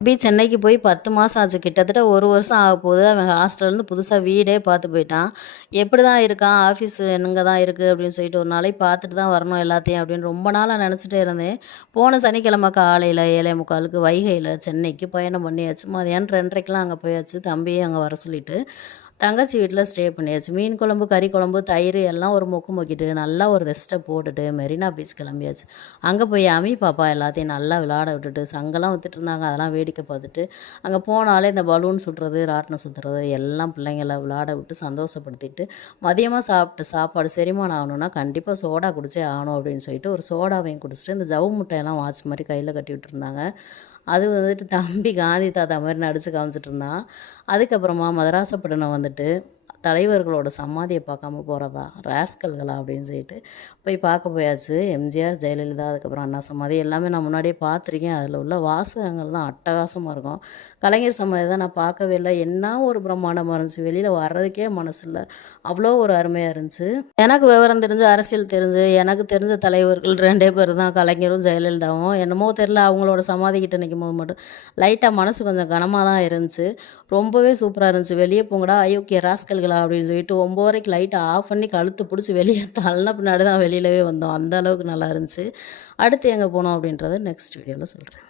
தம்பி சென்னைக்கு போய் பத்து மாதம் ஆச்சு. கிட்டத்தட்ட ஒரு வருஷம் ஆக போகுது. அவன் ஹாஸ்டல்லேருந்து புதுசாக வீடே பார்த்து போயிட்டான். எப்படி தான் இருக்கான்? ஆஃபீஸ் என்னங்க தான் இருக்குது அப்படின்னு சொல்லிட்டு ஒரு நாளைக்கு பார்த்துட்டு தான் வரணும் எல்லாத்தையும் அப்படின்னு ரொம்ப நாளாக நினச்சிட்டே இருந்தேன். போன சனிக்கிழமை காலையில் ஏழை முக்காலுக்கு வைகையில் சென்னைக்கு பயணம் பண்ணியாச்சு. மதியானம் ரெண்டரைக்கெலாம் அங்கே போயாச்சு. தம்பியை அங்கே வர சொல்லிட்டு தங்கச்சி வீட்டில் ஸ்டே பண்ணியாச்சு. மீன் குழம்பு கறி குழம்பு தயிர் எல்லாம் ஒரு மொக்கு மொக்கிட்டு நல்லா ஒரு ரெஸ்ட்டை போட்டுட்டு மெரினா பீச் கிளம்பியாச்சு. அங்கே போய் அமி பாப்பா எல்லாத்தையும் நல்லா விளாட விட்டுட்டு சங்கெல்லாம் வித்துட்டு இருந்தாங்க. அதெல்லாம் வேடிக்கை பார்த்துட்டு அங்கே போனாலே இந்த பலூன் சுட்டுறது ராட்டினம் சுற்றுறது எல்லாம் பிள்ளைங்கள விளாட விட்டு சந்தோஷப்படுத்திட்டு மதியமாக சாப்பிட்டு சாப்பாடு செரிமானம் ஆகணும்னா கண்டிப்பாக சோடா குடிச்சே ஆகணும் அப்படின்னு சொல்லிட்டு ஒரு சோடாவையும் குடிச்சிட்டு இந்த ஜவு முட்டையெல்லாம் வாட்ச் மாதிரி கையில் கட்டி விட்டுருந்தாங்க. அது வந்துட்டு தம்பி காந்தி தாத்தா மாதிரி நடித்து காமிச்சிட்டு இருந்தான். அதுக்கப்புறமா மதராசப்பட்டினம் வந்துட்டு தலைவர்களோட சமாதியை பார்க்காம போகிறதா ராஸ்கல்களா அப்படின்னு சொல்லிட்டு போய் பார்க்க போயாச்சு. எம்ஜிஆர் ஜெயலலிதா அதுக்கப்புறம் அண்ணா சமாதி எல்லாமே நான் முன்னாடியே பார்த்துருக்கேன். அதில் உள்ள வாசகங்கள் தான் அட்டகாசமாக இருக்கும். கலைஞர் சமாதி தான் நான் பார்க்கவே இல்லை. என்ன ஒரு பிரம்மாண்டமாக இருந்துச்சு. வெளியில் வர்றதுக்கே மனசில் அவ்வளோ ஒரு அருமையாக இருந்துச்சு. எனக்கு விவரம் தெரிஞ்சு அரசியல் தெரிஞ்சு எனக்கு தெரிஞ்ச தலைவர்கள் ரெண்டே பேர் தான். கலைஞரும் ஜெயலலிதாவும். என்னமோ தெரில அவங்களோட சமாதி கிட்ட நிற்கும் போது மட்டும் லைட்டாக மனசு கொஞ்சம் கனமாக தான் இருந்துச்சு. ரொம்பவே சூப்பராக இருந்துச்சு. வெளியே போங்கடா. அயோக்கிய ராஸ்கல்களா அப்படின்னு சொல்லிட்டு ஒம்போதரைக்கு லைட்டை ஆஃப் பண்ணி கழுத்து பிடிச்சி வெளியே தள்ளின பின்னாடி தான் வெளியிலவே வந்தோம். அந்த அளவுக்கு நல்லா இருந்துச்சு. அடுத்து எங்கே போனோம் அப்படின்றத நெக்ஸ்ட் வீடியோவில் சொல்கிறேன்